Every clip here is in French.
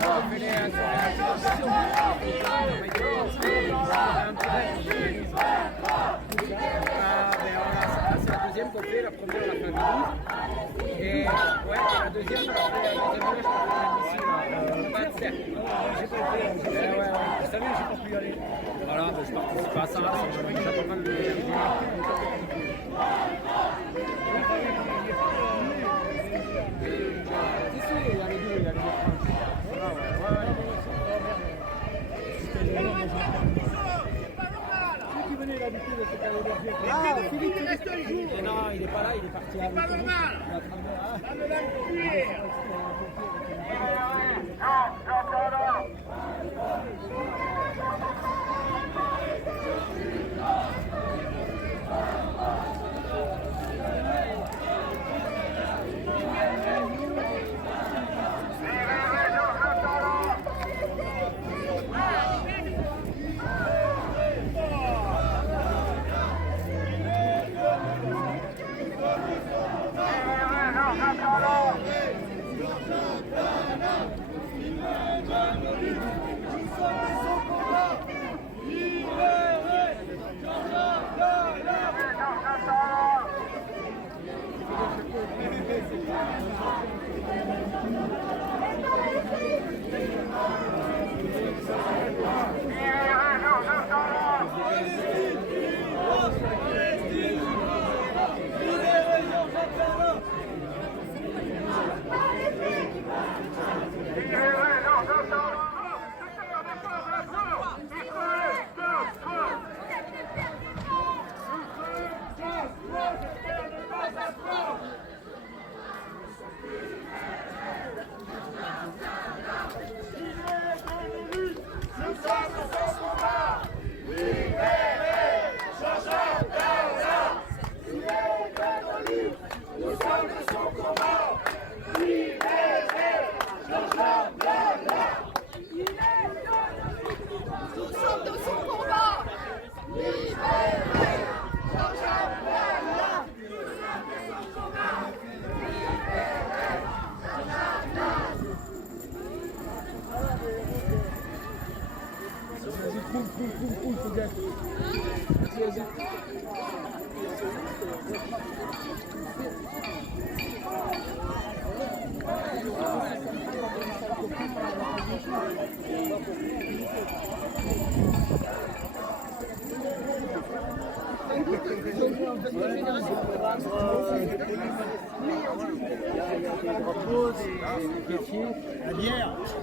C'est la deuxième qu'on fait, la première on l'a fait à Toulouse. Et ouais, la deuxième on l'a fait dans un village qu'on a ici, j'ai pas été, je savais que j'ai pas pu y aller. Voilà, je participe à ça, c'est déjà pas mal de Philippe, il reste un jour. Non, il n'est pas là, il est parti à Pas normal.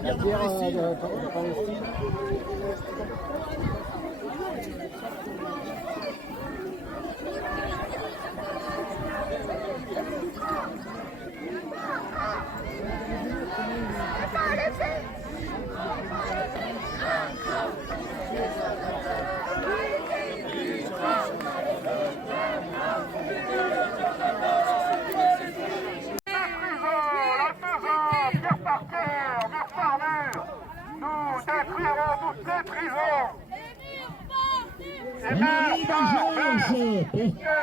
La bière de Palestine.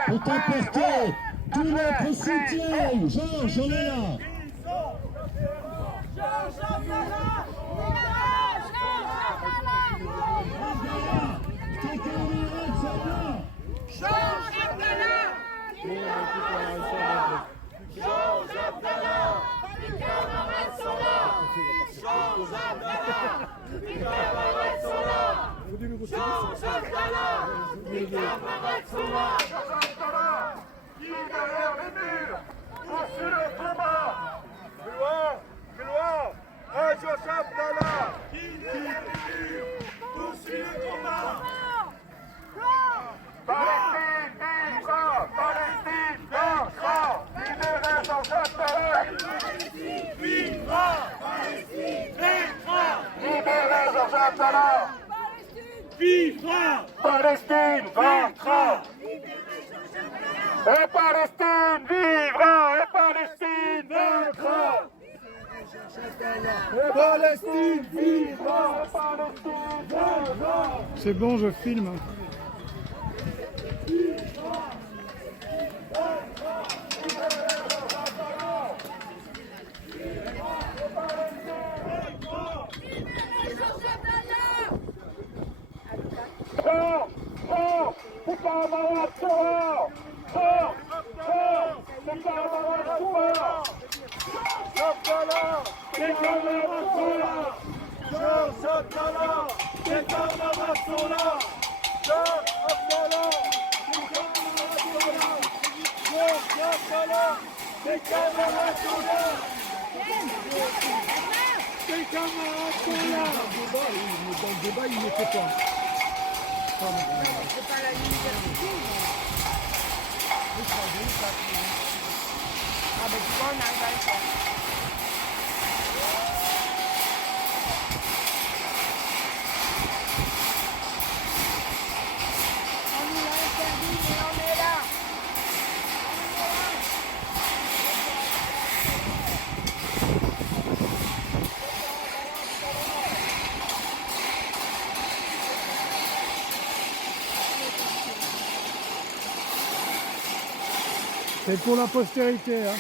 Pour t'apporter tout notre soutien. Georges, on est là. Vivra Palestine vaincra. Et Palestine vivra. Et Palestine vaincra. Et Palestine vivra. Et Palestine vaincra. C'est bon, je filme. Vivra. Dans le débat, il n'était pas. C'est pas la université. Ah ben tu vois, on arrive à le faire. On nous l'a interdit, mais on est là. C'est pour la postérité, hein.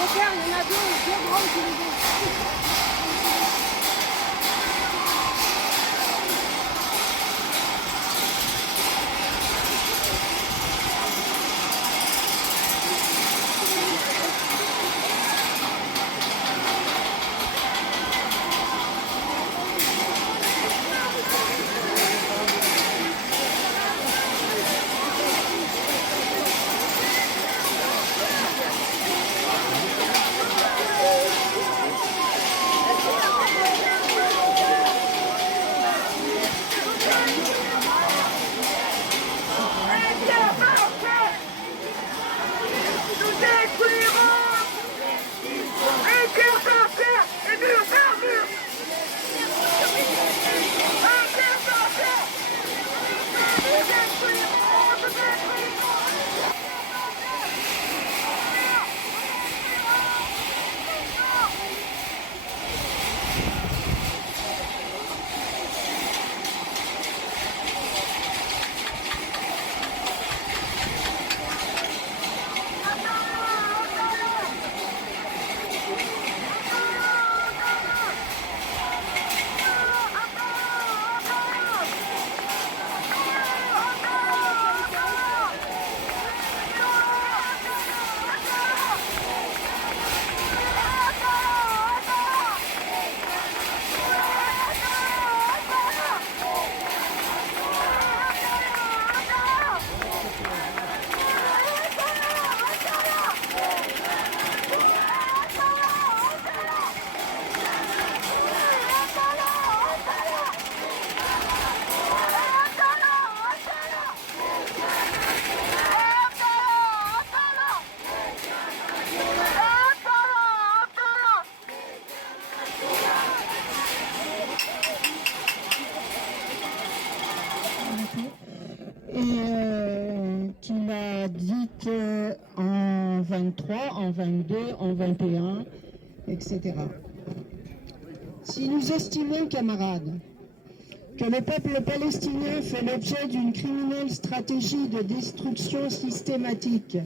Regarde, il y en a deux grands qui les ont. 23, en 22, en 21, etc. Si nous estimons, camarades, que le peuple palestinien fait l'objet d'une criminelle stratégie de destruction systématique,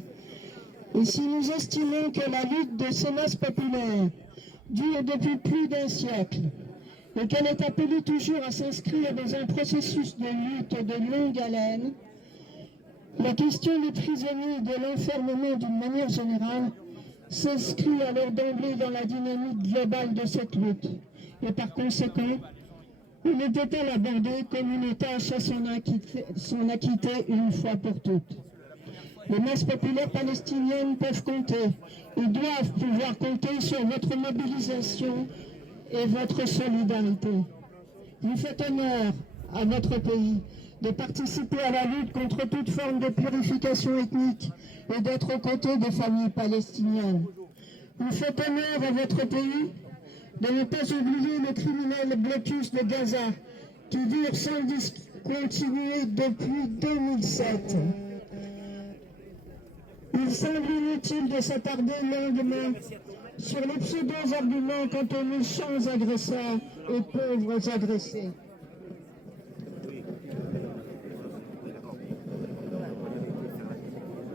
et si nous estimons que la lutte de ces masses populaires dure depuis plus d'un siècle, et qu'elle est appelée toujours à s'inscrire dans un processus de lutte de longue haleine, la question des prisonniers et de l'enfermement d'une manière générale s'inscrit alors d'emblée dans la dynamique globale de cette lutte. Et par conséquent, il était abordé comme une tâche à s'en acquitter une fois pour toutes. Les masses populaires palestiniennes peuvent compter et doivent pouvoir compter sur votre mobilisation et votre solidarité. Vous faites honneur à votre pays de participer à la lutte contre toute forme de purification ethnique et d'être aux côtés des familles palestiniennes. Vous faites honneur à votre pays de ne pas oublier le criminel blocus de Gaza qui dure sans discontinuer depuis 2007. Il semble inutile de s'attarder longuement sur les pseudo-arguments quant aux méchants agresseurs et pauvres agressés.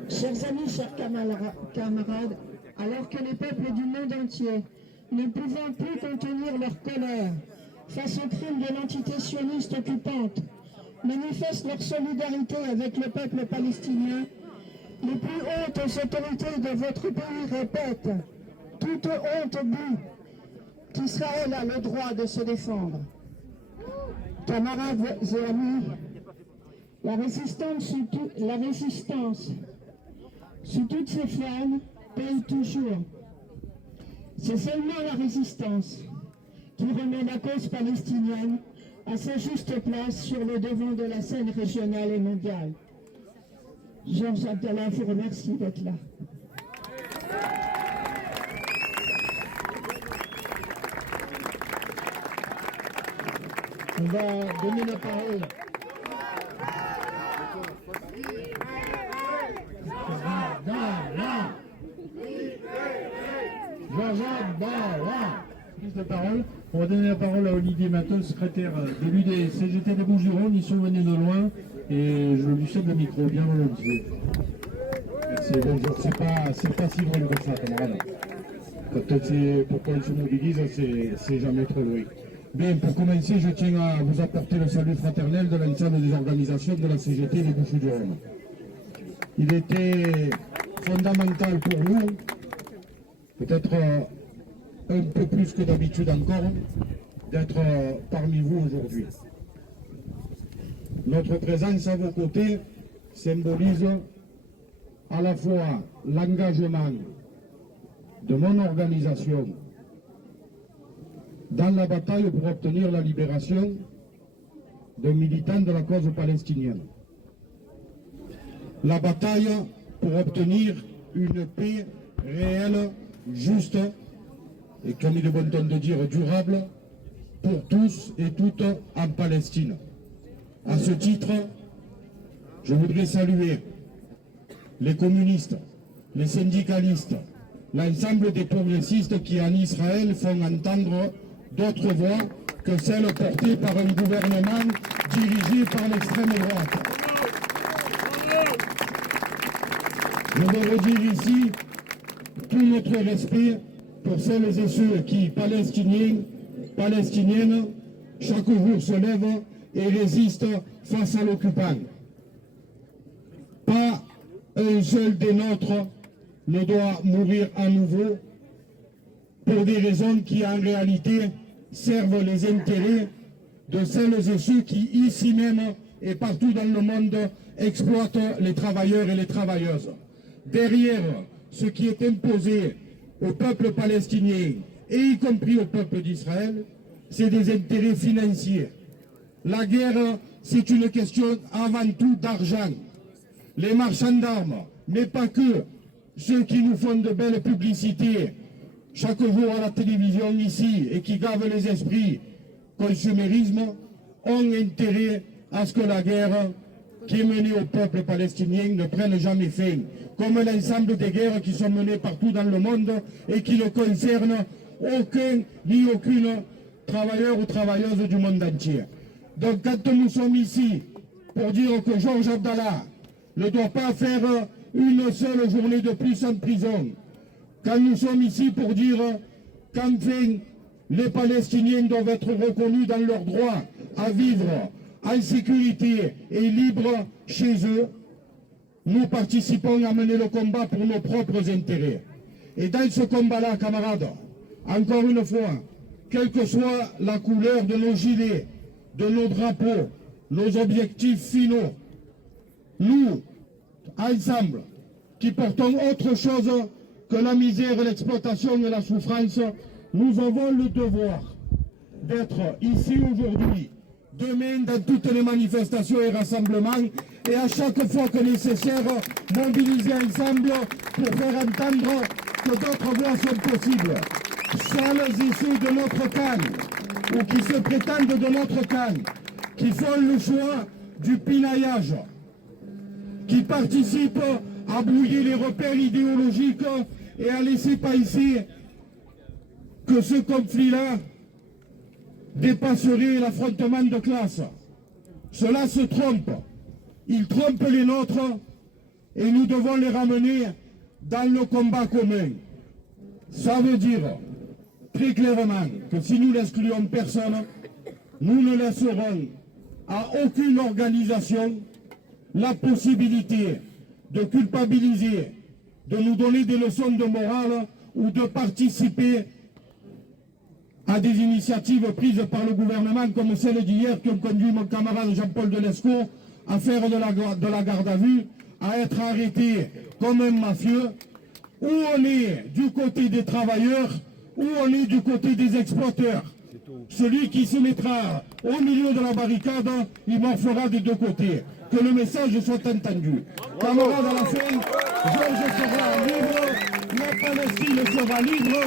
Chers amis, chers camarades, alors que les peuples du monde entier, ne pouvant plus contenir leur colère face aux crimes de l'entité sioniste occupante, manifestent leur solidarité avec le peuple palestinien, les plus hautes autorités de votre pays répètent, toute honte bout, qu'Israël a le droit de se défendre. Camarades et amis, la résistance sous toutes ses formes paye toujours. C'est seulement la résistance qui remet la cause palestinienne à sa juste place sur le devant de la scène régionale et mondiale. Georges Abdallah vous remercie d'être là. On va donner la parole. Georges Abdallah. Prise de parole. On va donner la parole à Olivier Maton, secrétaire de l'UD-CGT des Bouches-du-Rhône. Ils sont venus de loin et je lui cède le micro, bien volontiers. Merci, bonjour. C'est pas si loin que ça, camarade. Quand on sait pourquoi on se mobilise, c'est jamais trop loin. Bien, pour commencer, je tiens à vous apporter le salut fraternel de l'ensemble des organisations de la CGT des Bouches-du-Rhône. Il était fondamental pour nous, peut-être un peu plus que d'habitude encore, d'être parmi vous aujourd'hui. Notre présence à vos côtés symbolise à la fois l'engagement de mon organisation dans la bataille pour obtenir la libération de militants de la cause palestinienne. La bataille pour obtenir une paix réelle, juste et, comme il est bon ton de dire, durable pour tous et toutes en Palestine. À ce titre, je voudrais saluer les communistes, les syndicalistes, l'ensemble des progressistes qui en Israël font entendre d'autres voix que celles portées par un gouvernement dirigé par l'extrême droite. Je veux redire ici tout notre respect pour celles et ceux qui, palestiniennes, chaque jour se lèvent et résistent face à l'occupant. Pas un seul des nôtres ne doit mourir à nouveau pour des raisons qui en réalité servent les intérêts de celles et ceux qui ici même et partout dans le monde exploitent les travailleurs et les travailleuses. Derrière ce qui est imposé au peuple palestinien et y compris au peuple d'Israël, c'est des intérêts financiers. La guerre, c'est une question avant tout d'argent. Les marchands d'armes, mais pas que, ceux qui nous font de belles publicités chaque jour à la télévision ici et qui gavent les esprits, consumérisme, ont intérêt à ce que la guerre qui est menée au peuple palestinien ne prenne jamais fin. comme l'ensemble des guerres qui sont menées partout dans le monde et qui ne concernent aucun ni aucune travailleur ou travailleuse du monde entier. Donc quand nous sommes ici pour dire que Georges Abdallah ne doit pas faire une seule journée de plus en prison, quand nous sommes ici pour dire qu'enfin les Palestiniens doivent être reconnus dans leur droit à vivre en sécurité et libre chez eux, nous participons à mener le combat pour nos propres intérêts. Et dans ce combat-là, camarades, encore une fois, quelle que soit la couleur de nos gilets, de nos drapeaux, nos objectifs finaux, nous, ensemble, qui portons autre chose que la misère, l'exploitation et la souffrance, nous avons le devoir d'être ici aujourd'hui, demain dans toutes les manifestations et rassemblements, et à chaque fois que nécessaire, mobiliser ensemble pour faire entendre que d'autres voies sont possibles. Seuls issus de notre camp, ou qui se prétendent de notre camp, qui font le choix du pinaillage, qui participent à brouiller les repères idéologiques et à laisser penser que ce conflit-là dépasserait l'affrontement de classe. Cela se trompe. Ils trompent les nôtres et nous devons les ramener dans le combat commun. Ça veut dire très clairement que si nous n'excluons personne, nous ne laisserons à aucune organisation la possibilité de culpabiliser, de nous donner des leçons de morale ou de participer à des initiatives prises par le gouvernement comme celle d'hier qui ont conduit mon camarade Jean-Paul Delesco à faire de la garde à vue, à être arrêté comme un mafieux. Ou on est du côté des travailleurs, ou on est du côté des exploiteurs. Celui qui se mettra au milieu de la barricade, il morflera des deux côtés. Que le message soit entendu. Camarades, à la fin, Georges sera libre, la Palestine sera libre,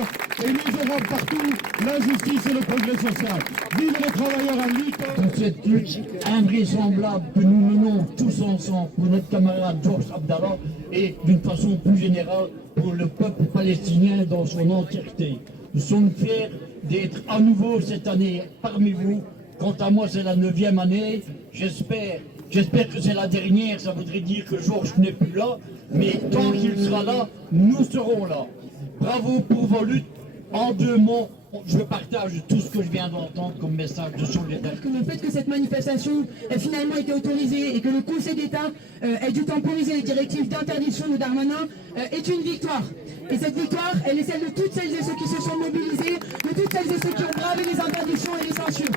et nous aurons partout la justice et le progrès social. Vive les travailleurs en lutte. Pour cette lutte invraisemblable que nous menons tous ensemble pour notre camarade Georges Abdallah et d'une façon plus générale pour le peuple palestinien dans son entièreté. Nous sommes fiers d'être à nouveau cette année parmi vous. Quant à moi, c'est la 9e année. J'espère que c'est la dernière, ça voudrait dire que Georges n'est plus là, mais tant qu'il sera là, nous serons là. Bravo pour vos luttes. En 2 mots, je partage tout ce que je viens d'entendre comme message de solidarité. Le fait que cette manifestation ait finalement été autorisée et que le Conseil d'État ait dû temporiser les directives d'interdiction de Darmanin est une victoire. Et cette victoire, elle est celle de toutes celles et ceux qui se sont mobilisés, de toutes celles et ceux qui ont bravé les interdictions et les censures.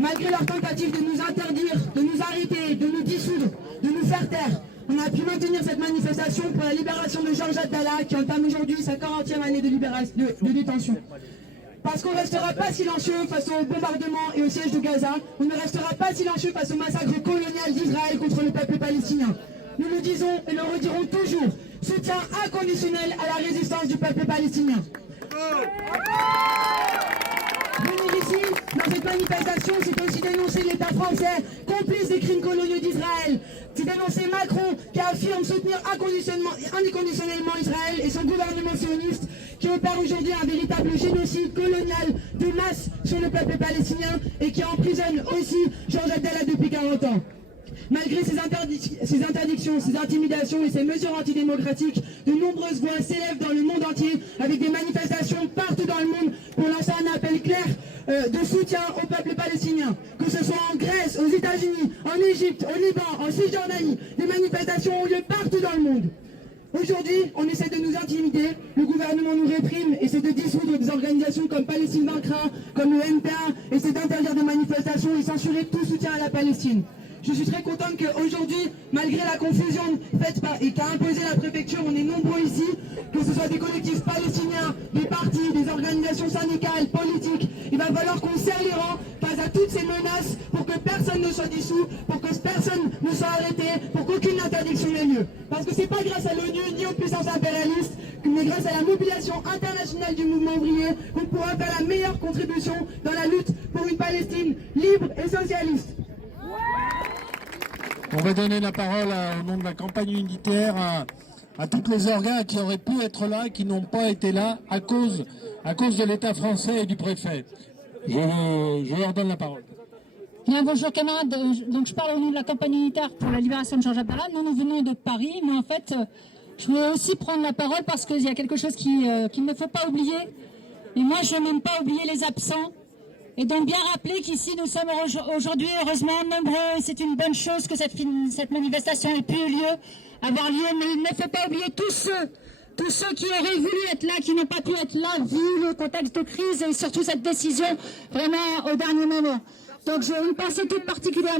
Malgré leur tentative de nous interdire, de nous arrêter, de nous dissoudre, de nous faire taire, on a pu maintenir cette manifestation pour la libération de Georges Abdallah qui entame aujourd'hui sa 40e année de détention. Parce qu'on ne restera pas silencieux face au bombardement et au siège de Gaza, on ne restera pas silencieux face au massacre colonial d'Israël contre le peuple palestinien. Nous le disons et le redirons toujours, soutien inconditionnel à la résistance du peuple palestinien. Venir ici, dans cette manifestation, c'est aussi dénoncer l'État français, complice des crimes coloniaux d'Israël. C'est dénoncer Macron, qui affirme soutenir inconditionnellement Israël et son gouvernement sioniste, qui opère aujourd'hui un véritable génocide colonial de masse sur le peuple palestinien et qui emprisonne aussi Georges Abdallah depuis 40 ans. Malgré ces interdictions, ces intimidations et ces mesures antidémocratiques, de nombreuses voix s'élèvent dans le monde entier avec des manifestations partout dans le monde pour lancer un appel clair de soutien au peuple palestinien. Que ce soit en Grèce, aux États-Unis, en Égypte, au Liban, en Cisjordanie, des manifestations ont lieu partout dans le monde. Aujourd'hui, on essaie de nous intimider, le gouvernement nous réprime, essaie de dissoudre des organisations comme Palestine Vaincra, comme le MPA, essaie d'interdire des manifestations et censurer tout soutien à la Palestine. Je suis très contente qu'aujourd'hui, malgré la confusion faite et qu'a imposé la préfecture, on est nombreux ici, que ce soit des collectifs palestiniens, des partis, des organisations syndicales, politiques. Il va falloir qu'on serre les rangs face à toutes ces menaces pour que personne ne soit dissous, pour que personne ne soit arrêté, pour qu'aucune interdiction n'ait lieu. Parce que c'est pas grâce à l'ONU ni aux puissances impérialistes, mais grâce à la mobilisation internationale du mouvement ouvrier qu'on pourra faire la meilleure contribution dans la lutte pour une Palestine libre et socialiste. On va donner la parole au nom de la campagne unitaire à tous les organes qui auraient pu être là et qui n'ont pas été là à cause de l'État français et du préfet. Je leur donne la parole. Bien, bonjour camarades, donc je parle au nom de la campagne unitaire pour la libération de Georges Abdallah. Nous venons de Paris, mais en fait, je voulais aussi prendre la parole parce qu'il y a quelque chose qu'il ne faut pas oublier. Et moi, je n'aime pas oublier les absents. Et donc bien rappeler qu'ici, nous sommes aujourd'hui heureusement nombreux. C'est une bonne chose que cette manifestation ait pu avoir lieu, mais il ne faut pas oublier tous ceux qui auraient voulu être là, qui n'ont pas pu être là, vu le contexte de crise et surtout cette décision vraiment au dernier moment. Donc j'ai une pensée toute particulière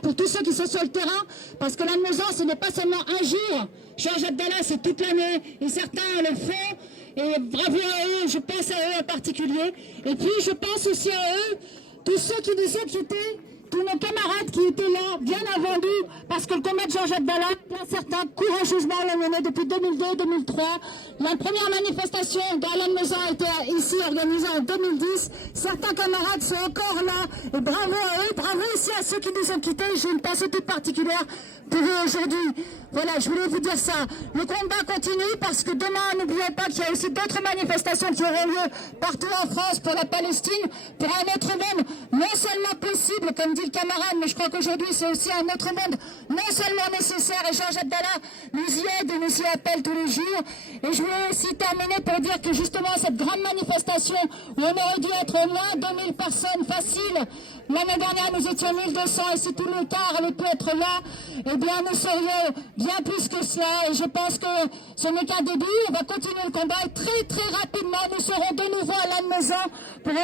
pour tous ceux qui sont sur le terrain, parce que l'admettance, ce n'est pas seulement un jour. Georges Abdallah, c'est toute l'année, et certains le font, et bravo à eux, je pense à eux en particulier. Et puis je pense aussi à eux, tous ceux qui nous ont quittés, tous nos camarades qui étaient là bien avant nous, parce que le combat de Georges Abdallah, certains courageusement l'ont mené depuis 2002-2003. La première manifestation d'Alain Mezan a été ici organisée en 2010. Certains camarades sont encore là, et bravo à eux, bravo aussi à ceux qui nous ont quittés. J'ai une pensée toute particulière pour eux aujourd'hui. Voilà, je voulais vous dire ça. Le combat continue parce que demain, n'oublions pas qu'il y a aussi d'autres manifestations qui auront lieu partout en France pour la Palestine, pour un autre monde non seulement possible, comme dit le camarade, mais je crois qu'aujourd'hui c'est aussi un autre monde non seulement nécessaire, et Georges Abdallah nous y aide et nous y appelle tous les jours. Et je voulais aussi terminer pour dire que justement cette grande manifestation où on aurait dû être au moins 2000 personnes facile, l'année dernière nous étions 1200, et si tout le quart allait pu être là, eh bien nous serions bien plus que cela, et je pense que ce n'est qu'un début. On va continuer le combat et très rapidement nous serons de nouveau à l'admaison pour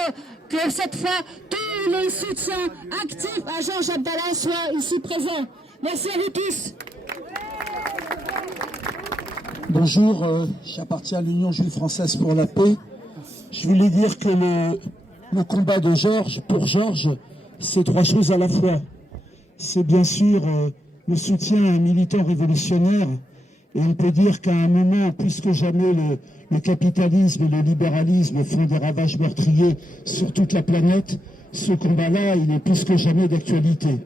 que cette fois tous les soutiens actifs à Georges Abdallah soient ici présents. Merci à vous tous. Bonjour, j'appartiens à l'Union juive française pour la paix. Je voulais dire que le combat de Georges, pour Georges, c'est trois choses à la fois. C'est bien sûr le soutien à un militant révolutionnaire, et on peut dire qu'à un moment, plus que jamais, le capitalisme et le libéralisme font des ravages meurtriers sur toute la planète. Ce combat-là, il est plus que jamais d'actualité.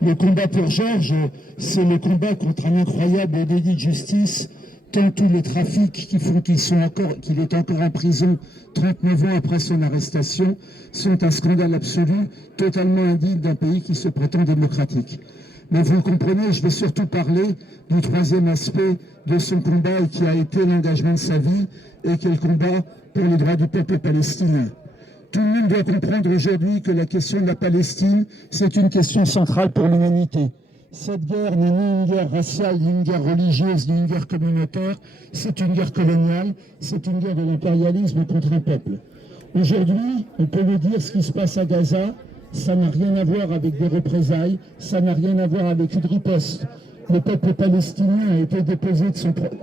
Le combat pour Georges, c'est le combat contre un incroyable délit de justice, tant tous les trafics qui font qu'il est encore en prison 39 ans après son arrestation sont un scandale absolu, totalement indigne d'un pays qui se prétend démocratique. Mais vous comprenez, je vais surtout parler du troisième aspect de son combat, et qui a été l'engagement de sa vie, et qui est le combat pour les droits du peuple palestinien. Tout le monde doit comprendre aujourd'hui que la question de la Palestine, c'est une question centrale pour l'humanité. Cette guerre n'est ni une guerre raciale, ni une guerre religieuse, ni une guerre communautaire, c'est une guerre coloniale, c'est une guerre de l'impérialisme contre un peuple. Aujourd'hui, on peut le dire, ce qui se passe à Gaza, ça n'a rien à voir avec des représailles, ça n'a rien à voir avec une riposte. Le peuple palestinien a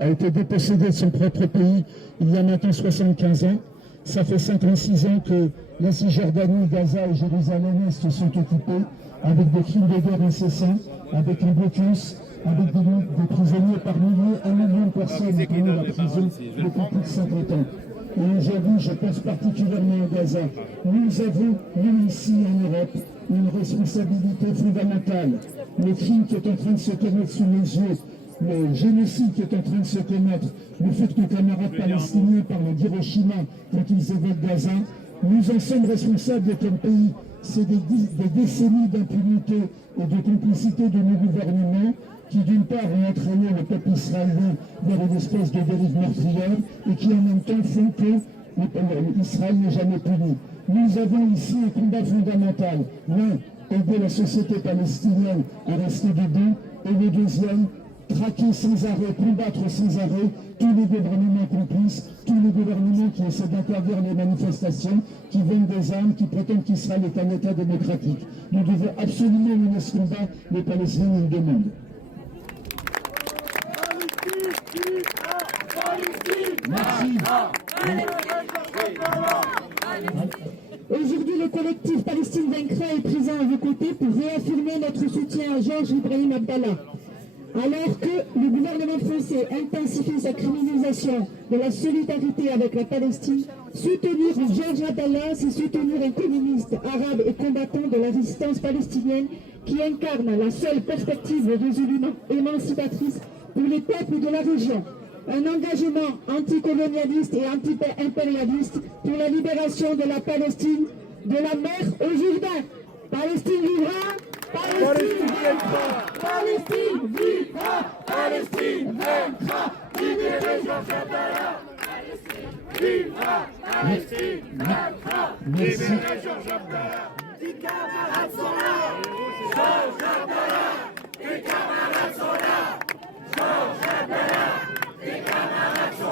été dépossédé de son propre pays il y a maintenant 75 ans. Ça fait 56 ans que la Cisjordanie, Gaza et Jérusalem-Est sont occupés, avec des crimes de guerre incessants, avec un blocus, avec des prisonniers par milliers, 1 million de personnes ont connu la prison depuis plus de 50 ans. Et aujourd'hui, je pense particulièrement à Gaza. Nous avons, nous ici en Europe, une responsabilité fondamentale. Le crime qui est en train de se commettre sous nos yeux, le génocide qui est en train de se commettre, le fait que nos camarades palestiniens parlent d'Hiroshima quand ils évoquent Gaza, nous en sommes responsables comme pays. C'est des décennies d'impunité et de complicité de nos gouvernements qui, d'une part, ont entraîné le peuple israélien vers une espèce de dérive meurtrière, et qui, en même temps, font que Israël n'est jamais puni. Nous avons ici un combat fondamental. L'un, aider la société palestinienne à rester debout, et le deuxième, traquer sans arrêt, combattre sans arrêt tous les gouvernements complices, tous les gouvernements qui essaient d'interdire les manifestations, qui vendent des armes, qui prétendent qu'Israël est un État démocratique. Nous devons absolument mener ce combat, les Palestiniens nous le demandent. Merci. Aujourd'hui, le collectif Palestine vaincra est présent à vos côtés pour réaffirmer notre soutien à Georges Ibrahim Abdallah. Alors que le gouvernement français intensifie sa criminalisation de la solidarité avec la Palestine, soutenir Georges Abdallah, c'est soutenir un communiste arabe et combattant de la résistance palestinienne qui incarne la seule perspective résolument émancipatrice pour les peuples de la région. Un engagement anticolonialiste et anti-impérialiste pour la libération de la Palestine, de la mer au Jourdain. Palestine vivra, Palestine vaincra, Palestine vivra, Palestine vaincra, libérez Georges Abdallah. Vivra, Palestine vaincra, libérez Georges Abdallah. Les camarades sont là, Georges Abdallah, les camarades sont là, Georges Abdallah, les camarades sont là.